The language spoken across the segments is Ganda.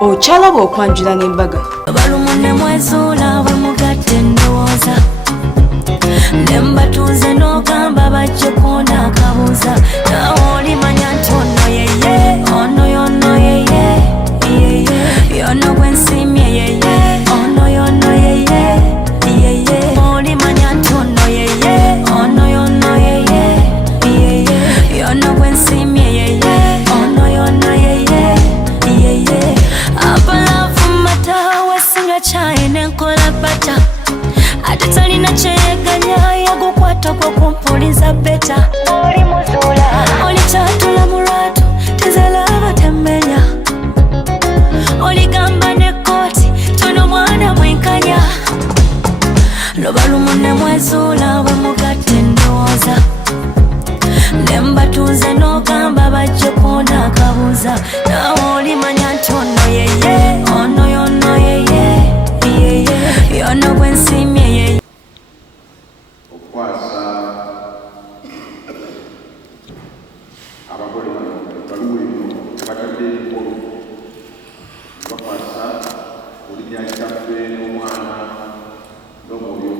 okyala bw'okwanjula n'embaga. Balumunne mwezuula bwe mugatte ndowooza nembatuuze n'ogamba bajje kuona akabuuza nawe olimanya nti ono yeye ono yono yeye yono gwe nsimye yeye ono yono yeye olimanya nti ono yeye ono yono yeye yono gwe nsimye yeye ono yono yeye abalavu mata wesinga kyayi nenkola bata ate talina kyeyeganya yagukwata kwa kumpuliza beta oli muzuula oli kyatula mu lwatu tezalaba temmenya oligamba ne kooti tono mwana mwenkanya lubalumunne mwezuula bwe mugatte ndowooza nembatuuze n'ogamba bajje kuona akabuuza nawe olimanya nti ono yeye ono yono yeye yono gwe nsimye yeye okwasa abagole baluweeno batadde ebikolo bakwasa olinnya kyaffe n'omwana n'omwoyo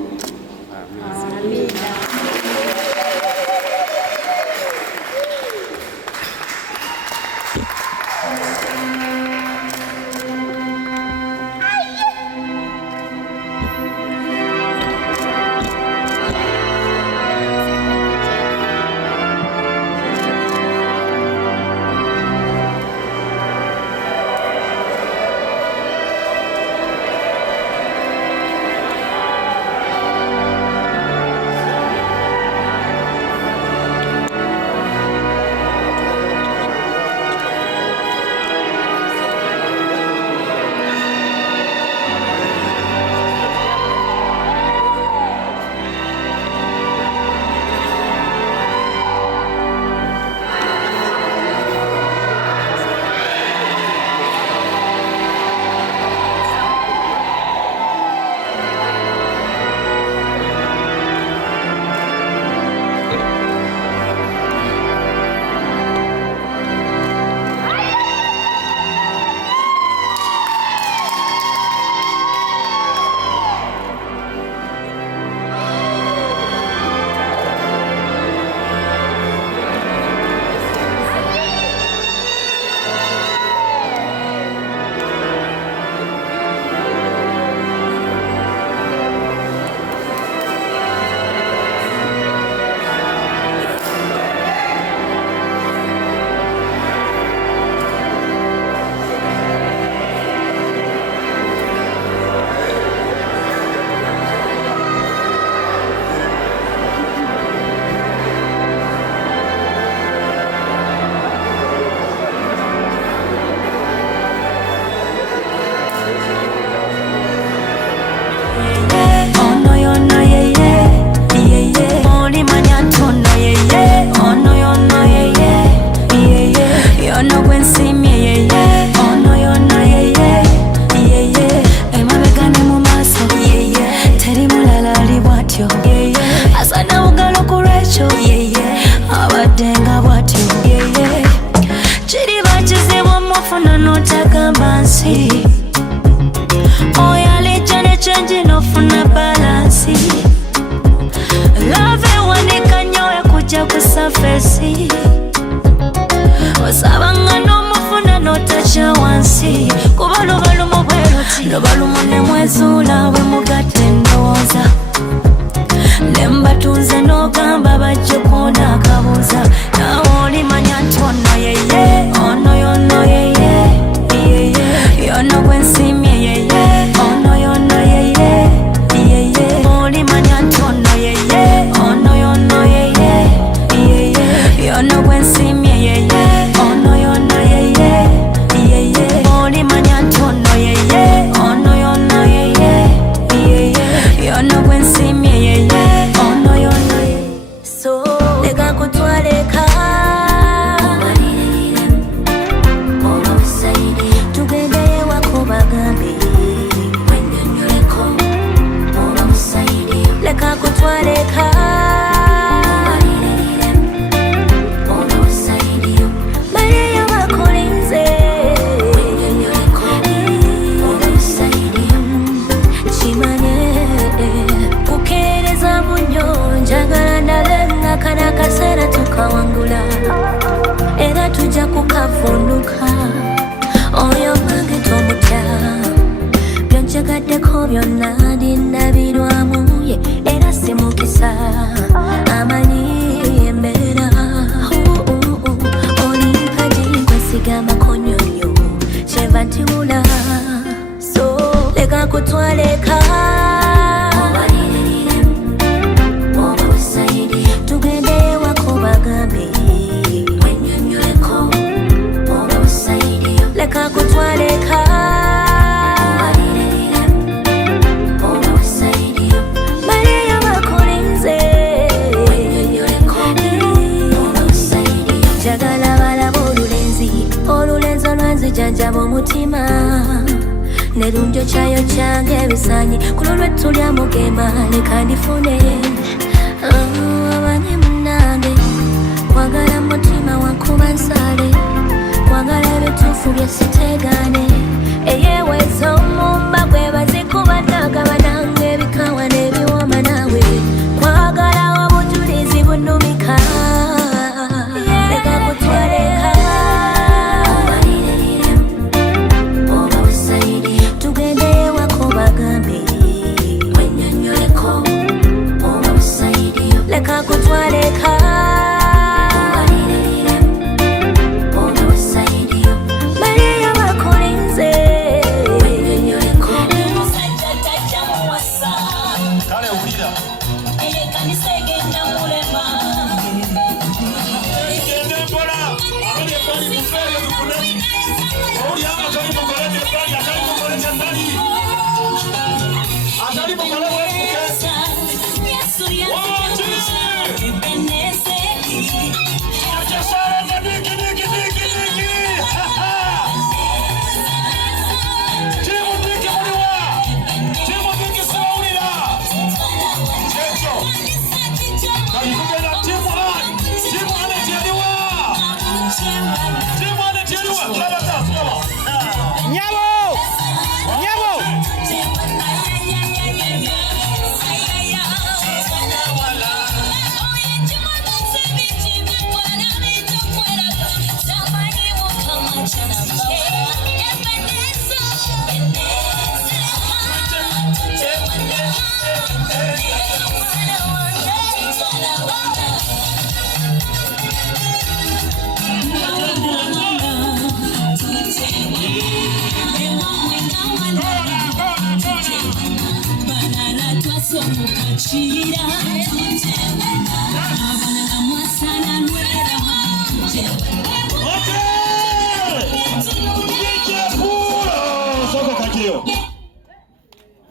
osabanga n'omufuna n'otacha wansi kuba lubalumu bweruti lubalumunne mwezuula bwe mugatte ndowooza nembatuuze n'ogamba bajje kuona akabuuza nawe olimanya nti ono yeye ono yono yeye yono gwe nsimye yeye ono yono yeye olimanya nti ono yeye ono yono yeye yono gwe nsimye yeye ono yono yeye olimanya nti ono yeye ono yono yeye bino byonna ndinabirwamuye era si mukisa amanyi embeera olimpadi nkwesiga makonyonyo kyeva ntiwula so leka kutwaleka tugende wako bagambe wenyonyoleko oba osaidiyo leka kutwaleka janjaba omutima nerunjo kyayo kyange ebisanyi kulolwe tulya mugema leka ndifune abanye munange kwagala mutima wankuba nsale kwagala ebituufu byesitegane eyeweza omumba gwe bazikuba nagaba nange ebikawa n'ebiwoma nawe kwagala obujulizi bunumika leka kutwaleka leka kutwaleka Maria bakolinze kale ulira kanisa egenda mulema igende mpola abali ebbali mufeeyo tukuneki oli amatali mukolete ebbali atali mukolete ebbali atali mukole wefuke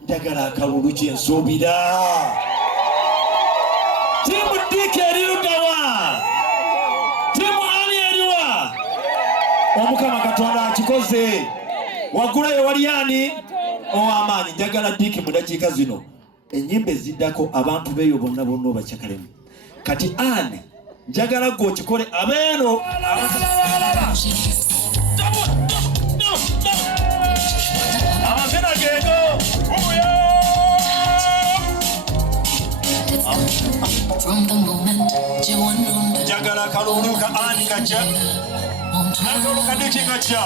njagala akalulu kyensuubira timu Dike erirudawa timu ani eriwa omukama Katonda akikoze wagulayo waliyani ow'amaanyi njagala Dike mu dakiika zino enyimba eziddako abantu beeyo bonna bonna obakyakalemu kati ani njagala gwe okikole abeeno amazina geego njagala akalulu ka ani kajja n'akalulu ka Dike kajja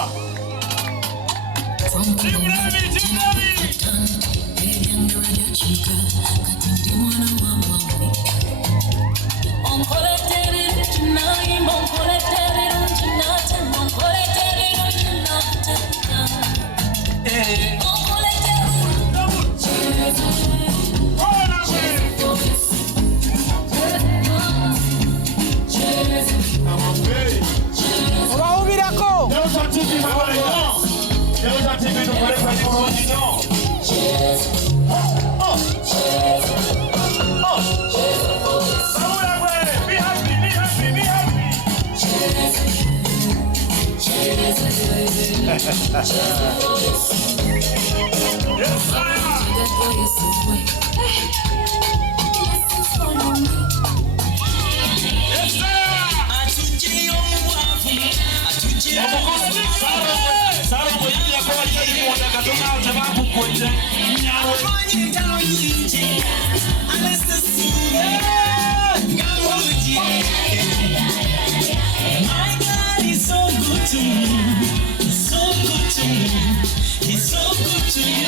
He's so good to you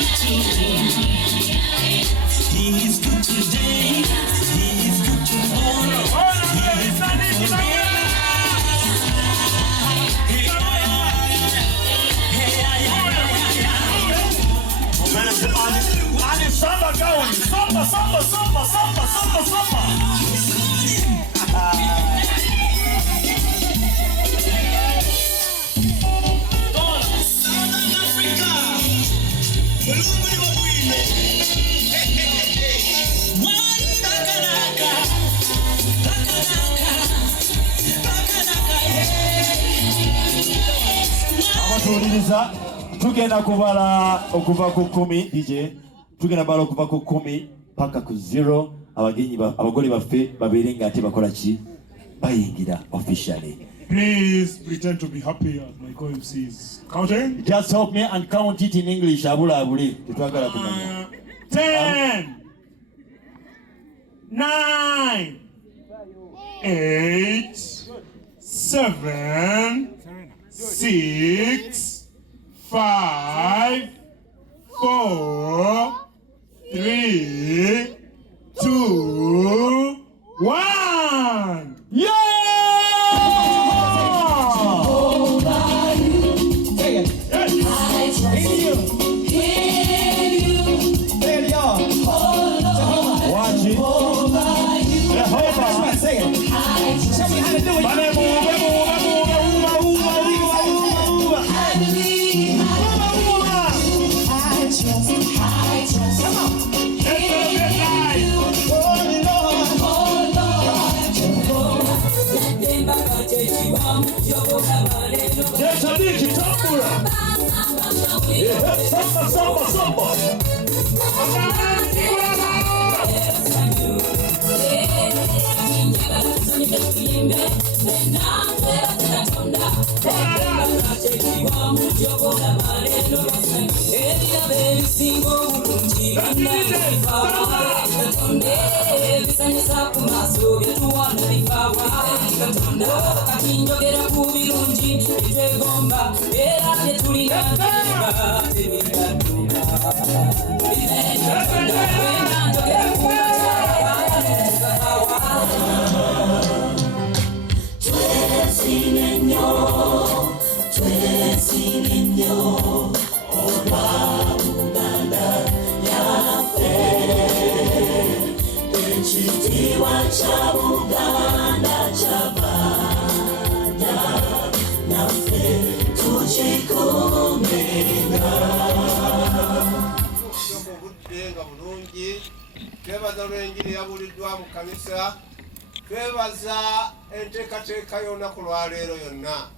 too. Samba gauni. Samba. Amatuliriza tugenda kubala okuva ku 10 DJ tugenda bala okuva ku 10 paka ku 0 abagenyi abagole baffe babere ngate bakola ki bayingira officially. Please pretend to be happy as my co-MC is counting. Just help me and count it in English. Abuli tutwagala kumanya. 10 9 8 7 6 5 4 3 2 1. Yeah! Twebaza lw'enjiri yabuliddwa mu kanisa, twebaza enteekateeka y'olunaku lwa leero yonna.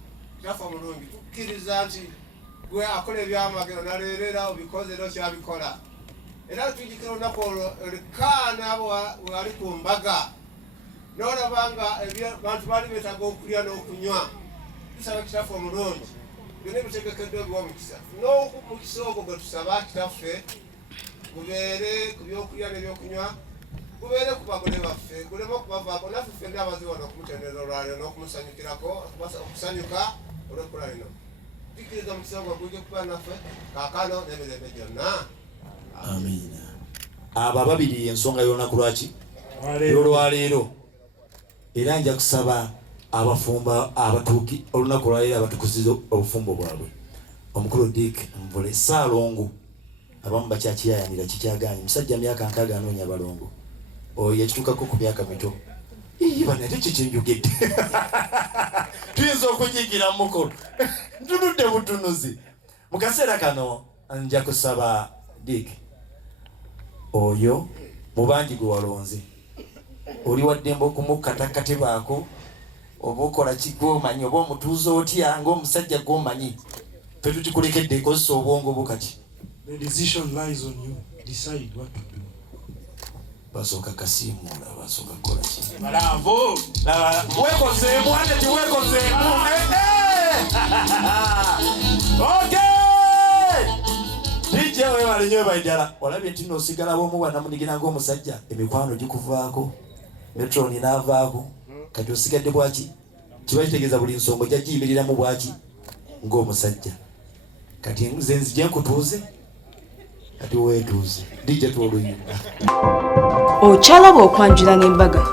Kyaffe omulungi tukkiriza nti gwe akola ebyamagero naleerera obikoze era okyabikola. Era tujjukira olunaku olwo Elkaana bwe wali ku mbaga n'olaba nga abantu baali beetaaga okulya n'okunywa. Tusaba kitaffe omulungi byonna bitegekeddwa ebiwa omukisa. N'omukisa ogwo gwe tusaba kitaffe gubeere ku byokulya n'ebyokunywa, gubeere ku bagole baffe, guleme okubavaako naffe ffenna abaziwa n'okumutenderera olwaleero n'okumusanyukirako okusanyuka olw'ekkula lino. Tukkiriza omukisa gwe gujja kuba naffe kaakano n'emirembe gyonna. Amiina. Abo ababiri ensonga y'olunaku lwaki olwaleero. Era nja kusaba abafumba abatuuki olunaku lwaleero abatukuziza obufumbo bwabwe. Omukulu Dick Mvule Saalongo abamu bakyakiyayanira kikyaganye musajja myaka nkaaga anoonya abalongo oyo yakituukako ku myaka mito banate kikyenjogedde tuyinza okunyigira mu mukolo ntunudde butunuzi mu kaseera kano nja kusaba Dick oyo mu bangi gwe walonze oli waddembe okumukatakate baako oba okola kigwomanyi oba omutuuza otya ng'omusajja gw'omanyi fe tutikulekedde kozesa obwongo bwo kati. The decision lies on you. Decide what to do. Basoka kasimula basoka kola ki. Bravo. Wekozeemu ate tiwekozeemu. Okay. DJ wewe walinyo baidala. Olabye ntino osigala bomu bana munigira ng'omusajja emikwano gikuvaako. Metro ni navaako. Kati osigadde bwaki? Kibakitegeza buli nsongo jjajiyimirira mu bwaki ng'omusajja. Kati nze nzije nkutuuze. Ati wetuuze DJ tuoluyimba Okyalaba okwanjula n'embaga.